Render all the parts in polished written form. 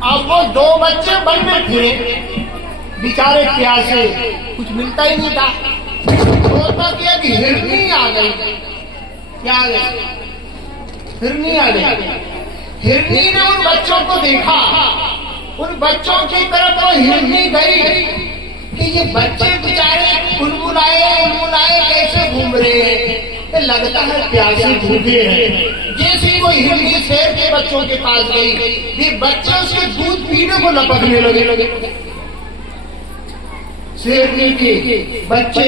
अब वो दो बच्चे वन में थे, बेचारे प्यासे, कुछ मिलता ही नहीं था। तोता की एक हिरनी आ गई। क्या आ गई? हिरनी आ गई। हिरनी ने उन बच्चों को देखा, उन बच्चों की तरफ वो हिरनी गई कि ये बच्चे बेचारे उलमुलाए कैसे घूम रहे हैं, लगता है प्यासे भूखे हैं। जैसे ही वो हिरनी शेर के बच्चों के पास गई, ये बच्चे उसके दूध पीने को लपकने लगे। शेर के बच्चे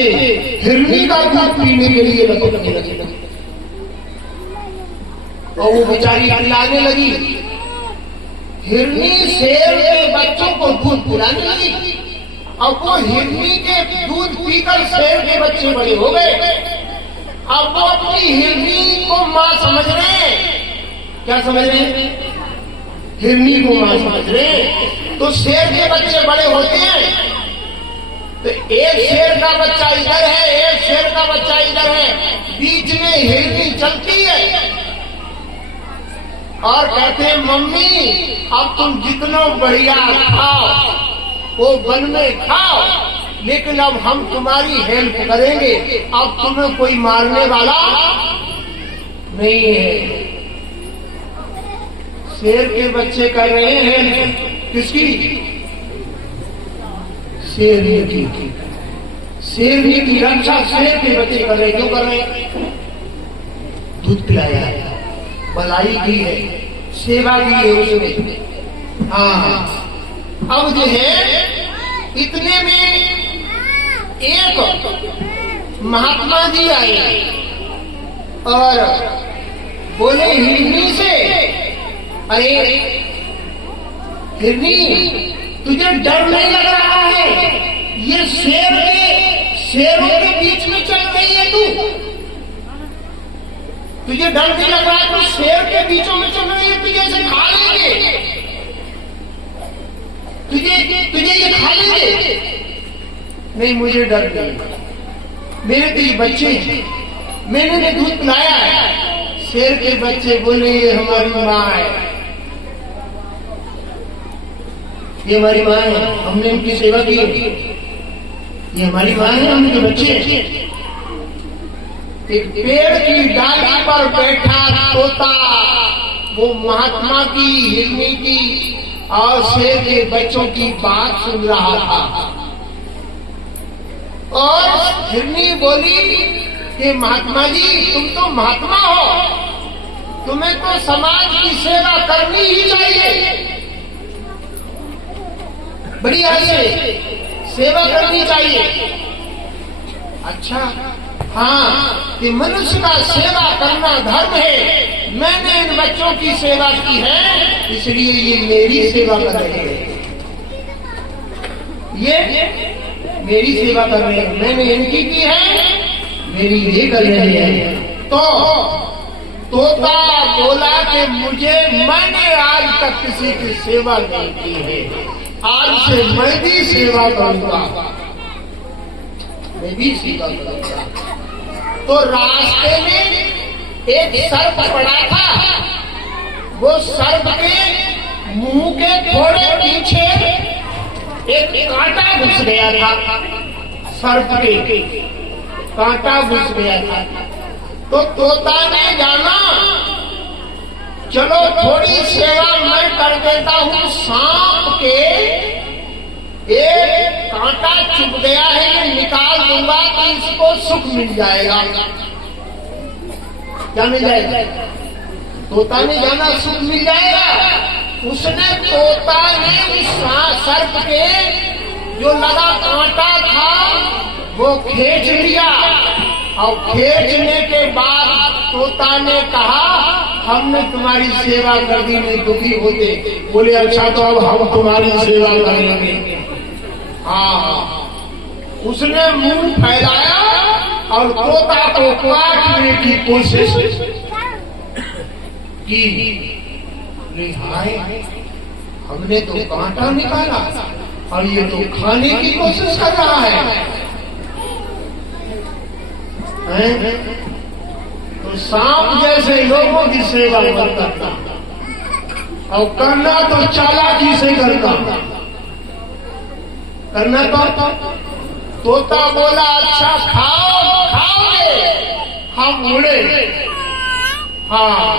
हिरनी का दूध पीने के लिए लपकने लगे और वो बेचारी पिलाने लगी। हिरनी शेर के बच्चों को दूध पिलाने लगी। अब वो हिरनी के दूध पीकर शेर के बच्चे बड़े हो गए। अब वो अपनी हिरनी को मां समझ रहे हैं। क्या समझ रहे हैं? हिरनी को मां समझ रहे हैं। तो शेर के बच्चे बड़े होते हैं तो एक शेर का बच्चा इधर है, एक शेर का बच्चा इधर है, बीच में हिरनी चलती है और कहते हैं मम्मी अब तुम जितना बढ़िया खाओ वो वन में खाओ, लेकिन अब हम तुम्हारी हेल्प करेंगे, अब तुम्हें कोई मारने वाला नहीं है। शेर के बच्चे कर रहे हैं किसकी? शेरनी की। शेरनी की रक्षा शेर के बच्चे कर रहे। क्यों कर रहे? दूध पिलाया है, भलाई की है, सेवा की है उसने। हाँ, अब जो है इतने में एक महात्मा जी आए और बोले हिरनी से, अरे हिरनी तुझे डर नहीं लग रहा है? ये शेरों के बीच में चल रही है तू, तुझे डर नहीं लग रहा है? तो शेर के बीचों में चल रही है, तुझे इसे खा लेंगे, तुझे ये खा लेंगे। नहीं, मुझे डर नहीं, मेरे तो ये बच्चे हैं, मैंने दूध पिलाया है। शेर के बच्चे बोले ये हमारी माँ है, ये हमारी माँ है, हमने इनकी सेवा की, ये हमारी माँ है, हम इनके बच्चे हैं। एक पेड़ की डाली पर बैठा तोता वो महात्मा की, हिरनी की और शेर के बच्चों की बात सुन रहा था। और हिरनी बोली कि महात्मा जी तुम तो महात्मा हो, तुम्हें तो समाज की सेवा करनी ही चाहिए, बढ़िया से सेवा करनी चाहिए। अच्छा, हाँ, कि मनुष्य का सेवा करना धर्म है, मैंने इन बच्चों की सेवा की है, इसलिए ये मेरी सेवा कर रहे हैं, ये मेरी सेवा कर रहे हैं, मैंने इनकी की है, मेरी ये कर रहे हैं। तो तोता बोला कि मैंने आज तक किसी की सेवा नहीं की है, आज से मैं भी सेवा करूंगा, मैं भी सेवा करूंगा। तो रास्ते में एक सर्प पड़ा था, वो सर्प के मुंह के थोड़े पीछे एक कांटा घुस गया था, सर्प के कांटा घुस गया था। तो तोता ने जाना चलो थोड़ी सेवा मैं कर देता हूँ, सांप के एक कांटा चुभ गया है, ये निकाल दूंगा तो इसको सुख मिल जाएगा। क्या मिल जाएगा? तोता ने जाना सुख मिल जाएगा। उसने तोता ने उस सर्प के जो लगा कांटा था वो खींच लिया और खींचने के बाद तोता ने कहा हमने तुम्हारी सेवा कर दी, नहीं दुखी होते। बोले अच्छा तो अब हम तुम्हारी सेवा करेंगे। हाँ, उसने मुंह फैलाया और तोता को काटने की कोशिश की। हाय, हमने तो कांटा निकाला और ये तो खाने की कोशिश कर रहा है। तो सांप जैसे लोगों की सेवा मत करता और करना तो चालाकी से करना तो तोता बोला अच्छा खाओगे, हम उड़े। हाँ,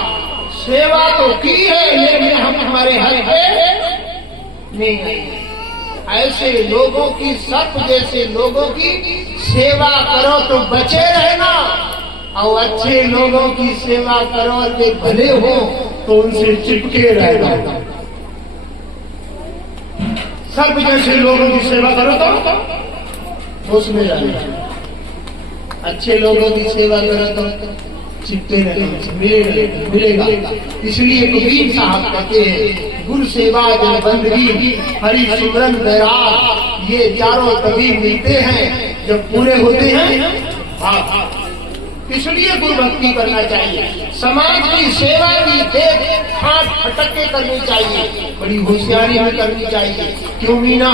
सेवा तो की है लेकिन हम हमारे हल पे नहीं। ऐसे लोगों की, सर्प जैसे लोगों की सेवा करो तो बचे रहना, और अच्छे लोगों की सेवा करो और वे भले हो तो उनसे चिपके रहना। सर्प जैसे लोगों की सेवा करो तो उसमें रहना, अच्छे लोगों की सेवा करो तो चिपके रहना, मिलेगा। इसलिए कबीर साहब कहते हैं गुरु सेवा जन बंदगी हरि सिमरन बैराग, ये चारों तभी मिलते हैं जब पूरे होते हैं। हाँ, इसलिए गुरु भक्ति करना चाहिए। समाज की सेवा भी देख हाथ फटक के करनी चाहिए, बड़ी होशियारी में करनी चाहिए। क्यों मीना?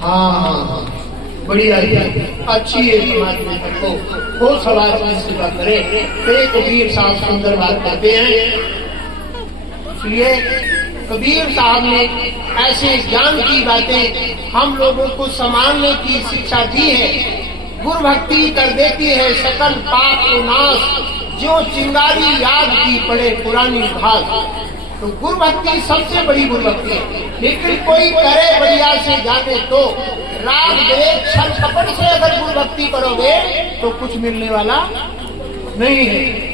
हाँ, बड़ी अच्छी है समाज में सबको, वो समाज में सेवा करे। कबीर साहब सुंदर बात कहते हैं। इसलिए कबीर साहब ने ऐसे ज्ञान की बातें हम लोगों को संभालने की शिक्षा दी है। गुरु भक्ति कर देती है सकल पाप को नाश, जो चिंगारी याद की पड़े पुरानी घास। तो गुरु भक्ति सबसे बड़ी गुरु भक्ति है। लेकिन कोई करे बढ़िया से जाने तो राग द्वेष छल कपट से अगर गुरु भक्ति करोगे तो कुछ मिलने वाला नहीं है।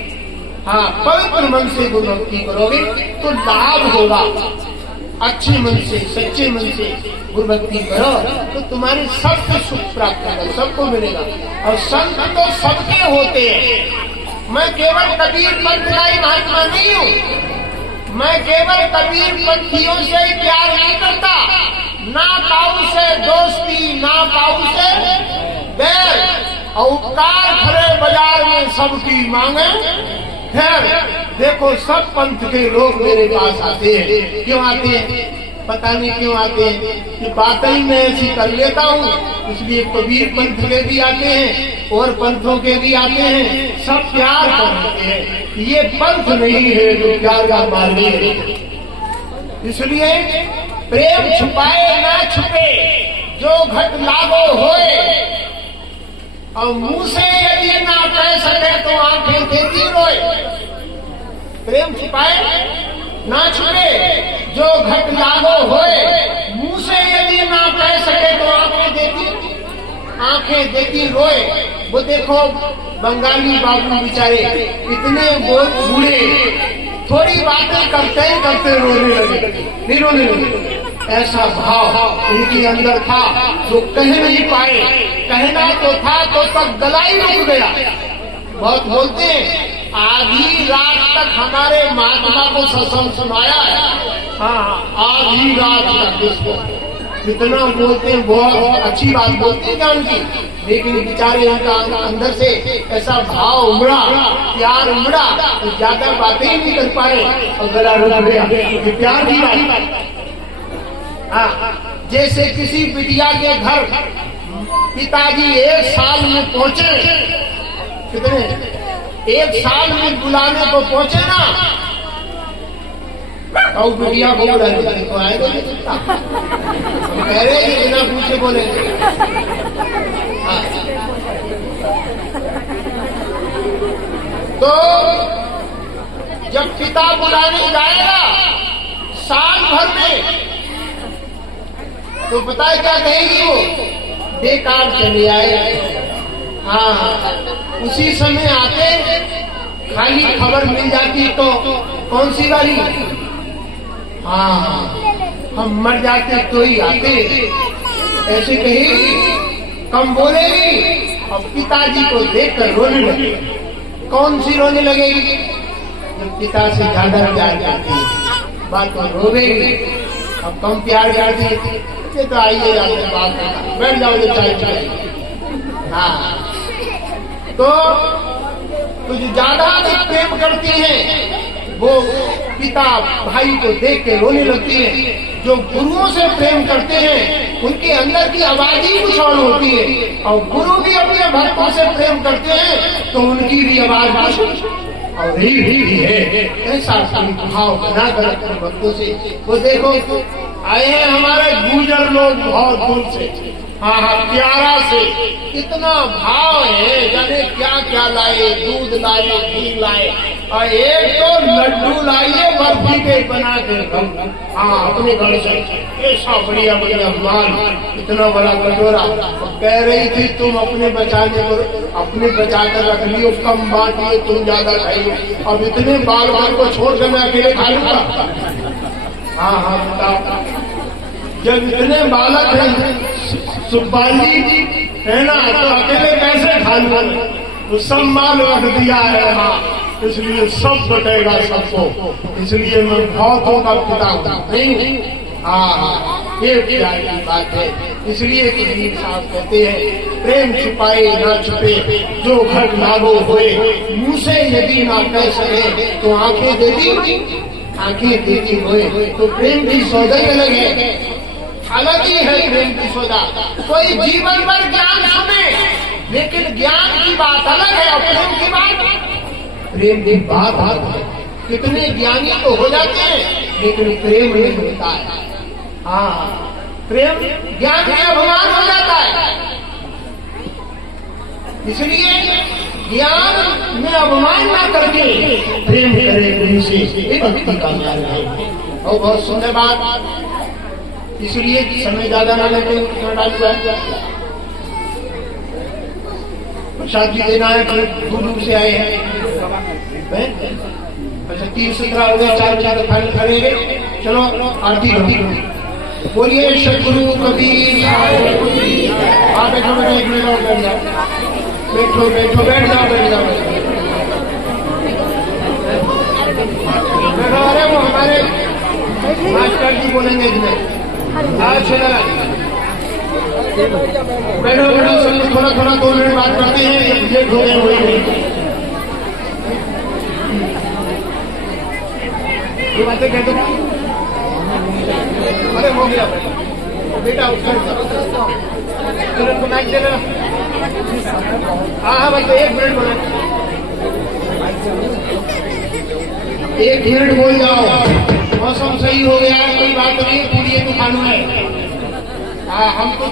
हाँ, पवित्र मन से गुरु भक्ति करोगे तो लाभ होगा। अच्छे मन से, सच्चे मन से गुरु भक्ति करो तो तुम्हारे सबसे सुख प्राप्त होगा, सबको मिलेगा। और संत तो सबके होते हैं। मैं केवल कबीर पंथ का ही महात्मा नहीं हूँ, मैं केवल कबीर पंथियों से ही प्यार नहीं करता, ना काऊ से दोस्ती, ना काऊ से बैर, और उपकार खड़े बाजार में सबकी मांगे। खैर देखो, सब पंथ के लोग मेरे पास आते हैं। क्यों आते हैं? पता नहीं क्यों आते हैं, कि बातें मैं ऐसी कर लेता हूँ, इसलिए कबीर पंथ के भी आते हैं और पंथों के भी आते हैं। सब प्यार करते हैं। ये पंथ नहीं है जो प्यार का मार्ग है। इसलिए प्रेम छुपाए ना छुपे, जो घट लागो होए, और मुंह से यदि ना कह सके तो आंखें देती रोए। प्रेम छुपाए ना छुपे, जो घट लागो होए, मुंह से यदि ना कह सके तो आंखें देती रोए। वो देखो बंगाली बाबू बेचारे इतने बूढ़े, थोड़ी बातें करते रोने लगे। ऐसा भाव इनके अंदर था जो कह नहीं पाए। कहना तो था तो तक गला ही रुक गया। बहुत बोलते हैं, आधी रात तक हमारे महात्मा को सत्संग सुनाया है। हाँ, आधी रात तक इसको जितना बोलते हैं बहुत अच्छी बात बोलते हैं ज्ञान की, लेकिन बेचारे उनका अंदर से ऐसा भाव उमड़ा, प्यार उमड़ा, तो ज्यादा बातें ही नहीं कर पाए और गला रुक गया। ये प्यार की बात। हाँ, जैसे किसी बिटिया के घर पिताजी 1 साल में पहुंचे, कितने 1 साल में बुलाने को पहुंचे ना, और बिटिया को बुलाने को आएगा कह रहे बिना पूछे बोले। हाँ। तो जब पिता बुलाने जाएगा साल भर में, तो पता है क्या कहेगी वो? बेकार चले आए। हाँ, उसी समय आते खाली खबर मिल जाती तो कौन सी वाली? हाँ, हम मर जाते तो ही आते, ऐसे कहेगी, कम बोलेगी। और पिताजी को देखकर रोने लगे। कौन सी रोने लगेगी? जब पिता से ज्यादा प्यार करती है, बात तो रोवेगी। अब कम प्यार करती है तो आइए आपसे बात करना, बैठ जाओ चाय। हाँ, तो जो ज्यादा प्रेम करती है वो पिता भाई को देख के रोने लगती है। जो गुरुओं से प्रेम करते हैं उनके अंदर की आवाज ही कुछ और होती है, और गुरु भी अपने भक्तों से प्रेम करते हैं तो उनकी भी आवाज कुछ और ही है। ऐसा कोई भाव बना कर अपने भक्तों से। वो देखो आए हैं हमारे गुजर लोग बहुत दूर से, हाँ हाँ प्यारा से, इतना भाव है, जाने क्या क्या लाए, दूध लाए, घी लाए, और एक तो लड्डू लाइए बर्फी के बना के, हाँ अपने घर से, ऐसा बढ़िया बढ़िया माल, इतना बड़ा कटोरा। कह रही थी तुम अपने बचाने को, अपने बचा कर रख लियो, कम बांटिए, तुम ज्यादा खाइए। अब इतने बाल बाल को छोड़ कर मैं अकेले खा लूंगा? हाँ हाँ बताओ, जब इतने बालक हैं सुब्बाली है ना, तो अकेले कैसे खा लूं? तो सब माल रख दिया है, हाँ, इसलिए सब बटेगा सबको, इसलिए मैं बहुतों का पिता हूँ, नहीं? हाँ, ये प्यार की बात है। इसलिए कबीर साहब कहते हैं, प्रेम छुपाए ना छुपे जो घर लागो होए, मुंह से यदि ना कह सके तो आंखें देती, आंखें देती होए। तो प्रेम की सौदा अलग है, अलग ही है प्रेम की सौदा। कोई जीवन भर ज्ञान सुने, लेकिन ज्ञान की बात अलग है और प्रेम की बात है। कितने ज्ञानी तो हो जाते हैं, लेकिन प्रेम नहीं होता है। हाँ, प्रेम ज्ञान में अभिमान हो जाता है, इसलिए ज्ञान में अभिमान ना करके प्रेम करे गुरु से, ये भक्ति का ज्ञान है। और बहुत सुंदर बात, इसलिए समय ज्यादा ना लगे, प्रसाद जी देना है, दूर दूर से आए हैं। अच्छा 30-17 हो गए, 4 फाइनल करेंगे। चलो आरती बोलिए सतगुरु कबीर। हाँ बैठो बैठो, एक मिनट और बैठ जाओ, बैठो बैठो, बैठ जाओ बैठ जाओ बैठो। अरे वो हमारे मास्टर जी बोलेंगे इसमें। अच्छा बैठो बैठो, सब थोड़ा थोड़ा 2 मिनट बात करते हैं, लेट हो गए वही ये बातें कहते हैं। अरे हो गया बेटा, उसका तुरंत बनाई दे रहा। हाँ हाँ बस 1 मिनट बोले, 1 मिनट बोल जाओ। मौसम सही हो गया है, कोई बात नहीं, पूरी दुकान है। हाँ हमको